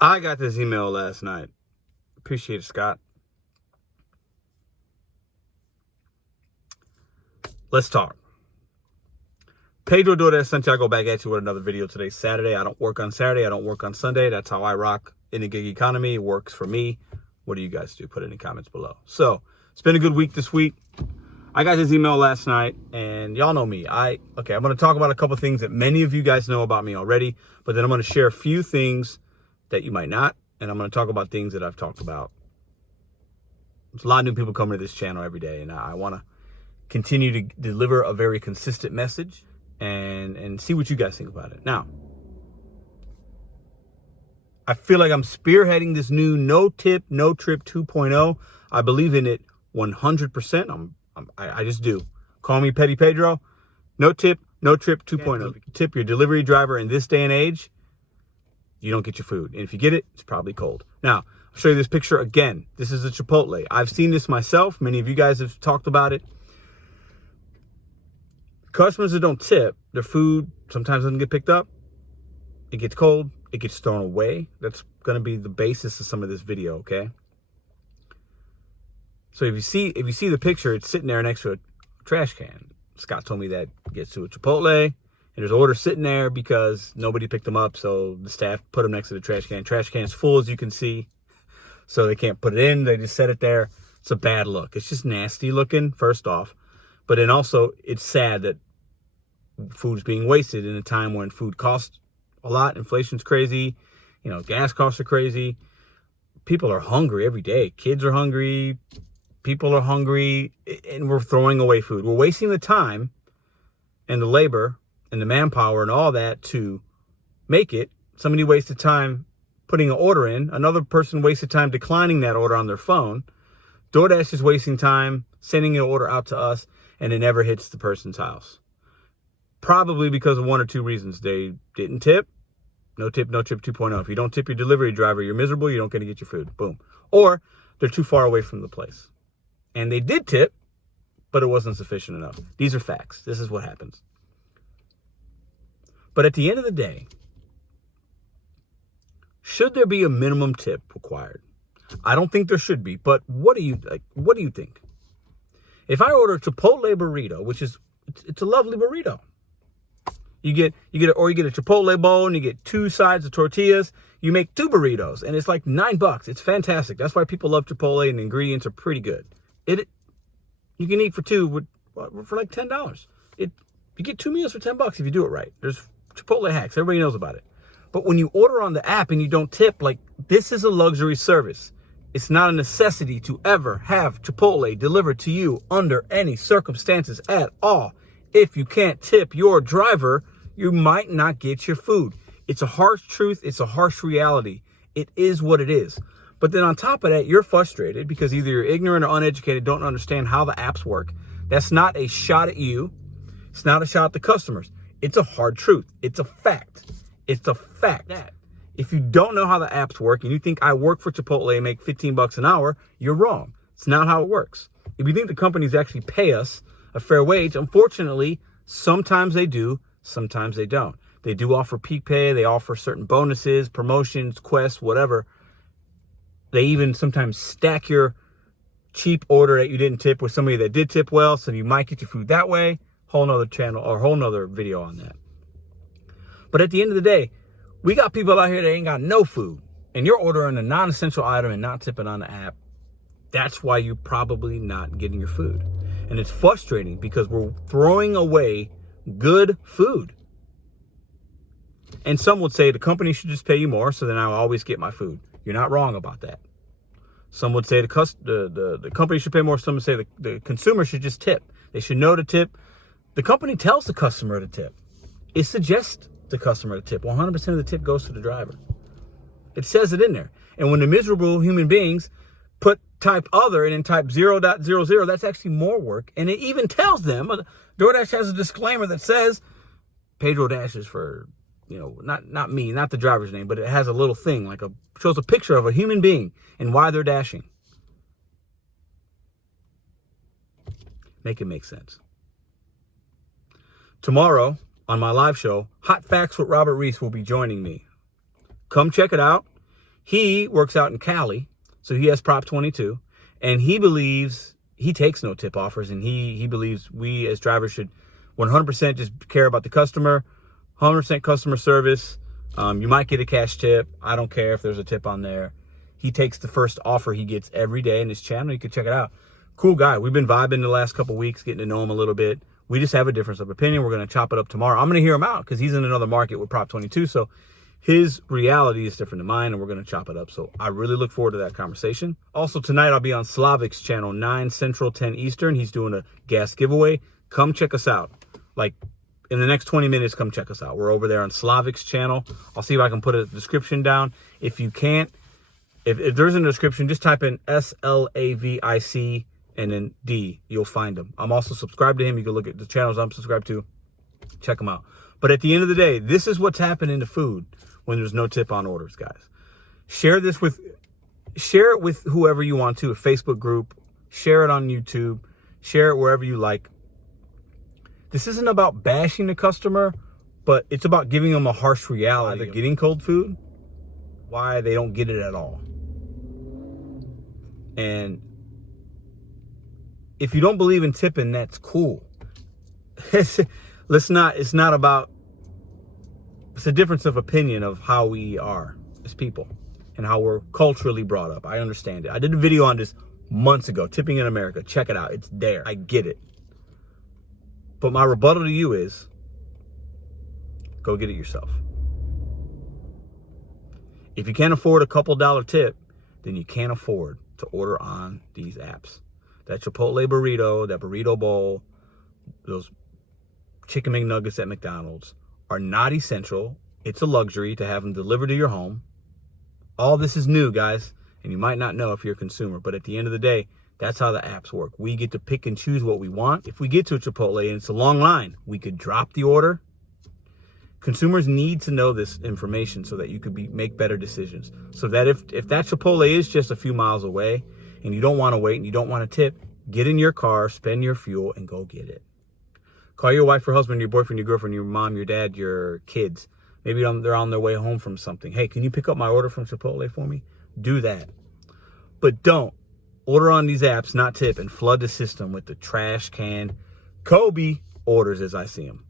I got this email last night. Appreciate it, Scott. Let's talk. Pedro Doordash Santiago back at you with another video today. Saturday. I don't work on Saturday. I don't work on Sunday. That's how I rock in the gig economy. It works for me. What do you guys do? Put it in the comments below. So it's been a good week this week. I got this email last night, and y'all know me. I'm going to talk about a couple things that many of you guys know about me already, but then I'm going to share a few things that you might not, and I'm going to talk about things that I've talked about. There's a lot of new people coming to this channel every day, and I want to continue to deliver a very consistent message and see what you guys think about it. Now, I feel like I'm spearheading this new no tip, no trip 2.0. I believe in it 100%. I just do. Call me Petty Pedro. No tip, no trip 2.0. If you tip your delivery driver in this day and age, you don't get your food. And if you get it, it's probably cold. Now, I'll show you this picture again. This is a Chipotle. I've seen this myself. Many of you guys have talked about it. Customers that don't tip, their food sometimes doesn't get picked up. It gets cold. It gets thrown away. That's going to be the basis of some of this video, okay? So if you see the picture, it's sitting there next to a trash can. Scott told me that gets to a Chipotle, and there's orders sitting there because nobody picked them up, so the staff put them next to the trash can. Trash can is full, as you can see, so they can't put it in. They just set it there. It's a bad look. It's just nasty looking, first off. But then also, it's sad that food's being wasted in a time when food costs a lot. Inflation's crazy. You know, gas costs are crazy. People are hungry every day. Kids are hungry. People are hungry, and we're throwing away food. We're wasting the time and the labor and the manpower and all that to make it. Somebody wasted time putting an order in. Another person wasted time declining that order on their phone. DoorDash is wasting time sending an order out to us, and it never hits the person's house. Probably because of one or two reasons. They didn't tip. No tip, no trip 2.0. If you don't tip your delivery driver, you're miserable. You don't get to get your food. Boom. Or they're too far away from the place. And they did tip, but it wasn't sufficient enough. These are facts. This is what happens. But at the end of the day, should there be a minimum tip required? I don't think there should be, but what do you think? If I order a Chipotle burrito, which is it's a lovely burrito. You get a Chipotle bowl and you get 2 sides of tortillas. You make 2 burritos and it's like $9. It's fantastic. That's why people love Chipotle, and the ingredients are pretty good. You can eat for 2 for like $10. You get 2 meals for $10 if you do it right. There's Chipotle hacks. Everybody knows about it. But when you order on the app and you don't tip, like, this is a luxury service. It's not a necessity to ever have Chipotle delivered to you under any circumstances at all. If you can't tip your driver, you might not get your food. It's a harsh truth. It's a harsh reality. It is what it is. But then on top of that, you're frustrated because either you're ignorant or uneducated, don't understand how the apps work. That's not a shot at you. It's not a shot at the customers. It's a hard truth. It's a fact. It's a fact that if you don't know how the apps work and you think I work for Chipotle and make $15 an hour, you're wrong. It's not how it works. If you think the companies actually pay us a fair wage, unfortunately, sometimes they do, sometimes they don't. They do offer peak pay. They offer certain bonuses, promotions, quests, whatever. They even sometimes stack your cheap order that you didn't tip with somebody that did tip well, so you might get your food that way. Whole nother channel or whole nother video on that. But at the end of the day, we got people out here that ain't got no food, and you're ordering a non-essential item and not tipping on the app. That's why you're probably not getting your food. And it's frustrating because we're throwing away good food. And some would say the company should just pay you more, so then I'll always get my food. You're not wrong about that. Some would say the company should pay more. Some would say the consumer should just tip. They should know to tip. The company tells the customer to tip. It suggests the customer to tip. 100% of the tip goes to the driver. It says it in there. And when the miserable human beings type other and then type 0.00, that's actually more work. And it even tells them, DoorDash has a disclaimer that says, Pedro Dash is for, not me, not the driver's name, but it has a little thing, shows a picture of a human being and why they're dashing. Make it make sense. Tomorrow on my live show, Hot Facts with Robert Reese will be joining me. Come check it out. He works out in Cali, so he has Prop 22, and he believes he takes no tip offers, and he believes we as drivers should 100% just care about the customer, 100% customer service. You might get a cash tip. I don't care if there's a tip on there. He takes the first offer he gets every day in his channel. You can check it out. Cool guy. We've been vibing the last couple weeks, getting to know him a little bit. We just have a difference of opinion. We're going to chop it up tomorrow. I'm going to hear him out because he's in another market with Prop 22. So his reality is different than mine, and we're going to chop it up. So I really look forward to that conversation. Also, tonight I'll be on Slavic's channel, 9 Central, 10 Eastern. He's doing a gas giveaway. Come check us out. Like, in the next 20 minutes, come check us out. We're over there on Slavic's channel. I'll see if I can put a description down. If you can't, if there's a description, just type in SLAVIC and then D. You'll find him. I'm also subscribed to him. You can look at the channels I'm subscribed to. Check him out. But at the end of the day, this is what's happening to food when there's no tip on orders, guys. Share it with whoever you want to, a Facebook group. Share it on YouTube. Share it wherever you like. This isn't about bashing the customer, but it's about giving them a harsh reality. Why they're getting cold food, why they don't get it at all. And if you don't believe in tipping, that's cool. It's a difference of opinion of how we are as people and how we're culturally brought up. I understand it. I did a video on this months ago, tipping in America. Check it out. It's there. I get it. But my rebuttal to you is, go get it yourself. If you can't afford a couple dollar tip, then you can't afford to order on these apps. That Chipotle burrito, that burrito bowl, those chicken McNuggets at McDonald's are not essential. It's a luxury to have them delivered to your home. All this is new, guys, and you might not know if you're a consumer, but at the end of the day, that's how the apps work. We get to pick and choose what we want. If we get to a Chipotle and it's a long line, we could drop the order. Consumers need to know this information so that you could make better decisions. So that if that Chipotle is just a few miles away and you don't want to wait and you don't want to tip, get in your car, spend your fuel, and go get it. Call your wife or husband, your boyfriend, your girlfriend, your mom, your dad, your kids. Maybe they're on their way home from something. Hey, can you pick up my order from Chipotle for me? Do that. But don't order on these apps, not tip, and flood the system with the trash can Kobe orders as I see them.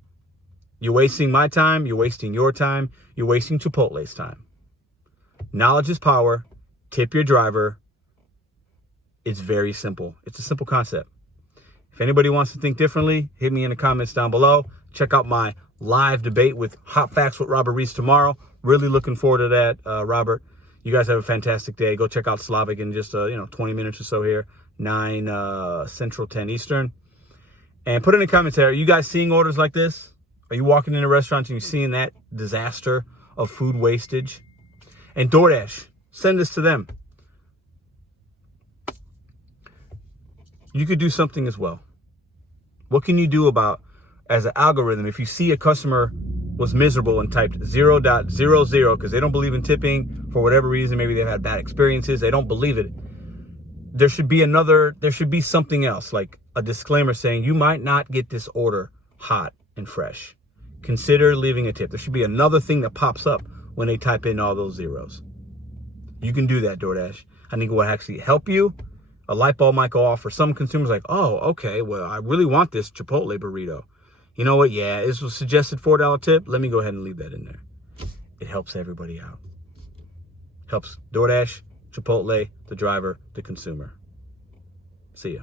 You're wasting my time. You're wasting your time. You're wasting Chipotle's time. Knowledge is power. Tip your driver. It's very simple. It's a simple concept. If anybody wants to think differently, hit me in the comments down below. Check out my live debate with Hot Facts with Robert Reese tomorrow. Really looking forward to that, Robert. You guys have a fantastic day. Go check out Slavic in just 20 minutes or so here, 9 Central, 10 Eastern. And put in the comments there, are you guys seeing orders like this? Are you walking into restaurants and you're seeing that disaster of food wastage? And Doordash, send this to them. You could do something as well. What can you do about, as an algorithm, if you see a customer was miserable and typed 0.00 because they don't believe in tipping for whatever reason, maybe they've had bad experiences, they don't believe it. There should be something else, like a disclaimer saying you might not get this order hot and fresh. Consider leaving a tip. There should be another thing that pops up when they type in all those zeros. You can do that, Doordash. I think it will actually help you. A light bulb might go off for some consumers like, oh, okay, well, I really want this Chipotle burrito. You know what? Yeah, this was suggested $4 tip. Let me go ahead and leave that in there. It helps everybody out. Helps DoorDash, Chipotle, the driver, the consumer. See ya.